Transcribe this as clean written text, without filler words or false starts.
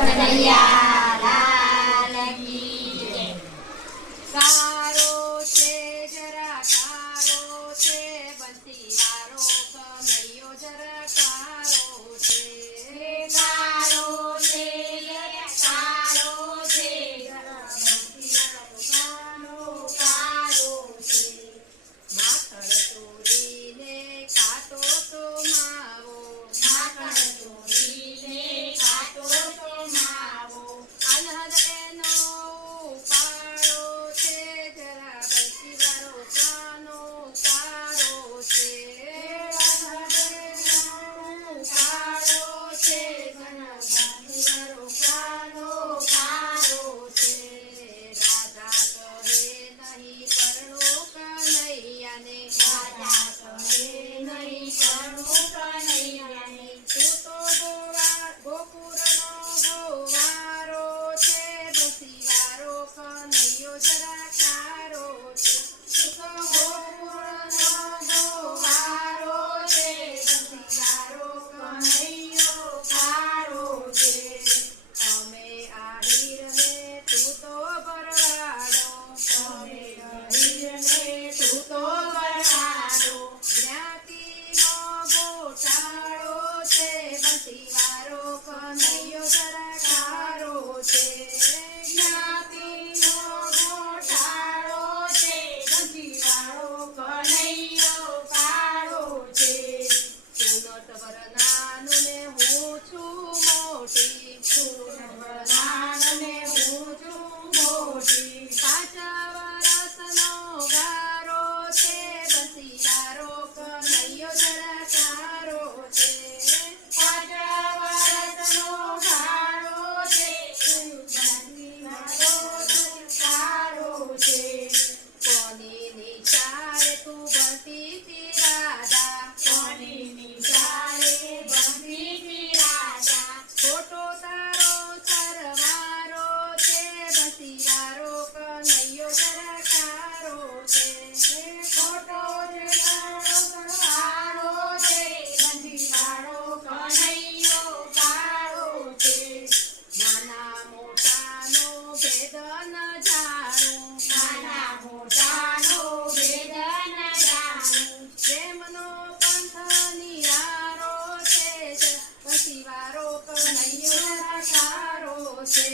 કનૈયા લાલ કી જય। કારો છે જરા કારો છે બંસી વાળો કનૈયો જરા કારો છે। કારો છે કારો છે બંસી વાળો કારો છે। માખણ ચોરીને કાટો તો માવો માખણ ચોરીને કાટો તો માવો। અનહદ એનો ઉપાડો છે જરા બંસી વાળો કાનો કારો છે। અનહદ એનો ઉપાડો છે જરા બંસી વાળો કાનો કારો છે। રાજા કહે નહીં પરણો કનૈયાને રાજા કહે નહીં પરણો કનૈયાને। તું તો ગોકુળનો ગોવારો છે બંસી વાળો કનૈયો જરા કારો છે। તું તો ગોકુળનો ગોવારો છે બંસી વાળો કનૈયો કારો છે। અમે આહીરને તું તો બરવાડો અમે ગરીબને તું તો બરવાડો। જ્ઞાતિનો ગોટાળો છે બંસી વાળો કનૈયો જરા કારો છે। જ્ઞાતિનો ગોટાળો છે બંસી વાળો કનૈયો કારો છે। તું નટવર નાનું ને હું છું મોટી તું નવરાનને હું છું મોટી। 5 વરસનો ગારો છે બંસી વાળો કનૈયો જરા કારો છે। 5 વરસનો ગાળો છે બંસી વાળો કારો છે। કોની નિચારે તું ભણતી તી રાધા કોની નિશાળે બંસી તી રાજા। ખોટો તારો સરવારો છે બંસી વાળો કનૈયો જરા કારો છે। ખોટો જે તારો સરવાળો છે બંસી વાળો કનૈયો કારો છે। નાના મોટાનો ભેદ ન જાણું નાના મોટાનો ભેદ ન જાણું। પ્રેમનો પંથ નિહારો છે બંસી વાળો કનૈયો જરા કારો છે।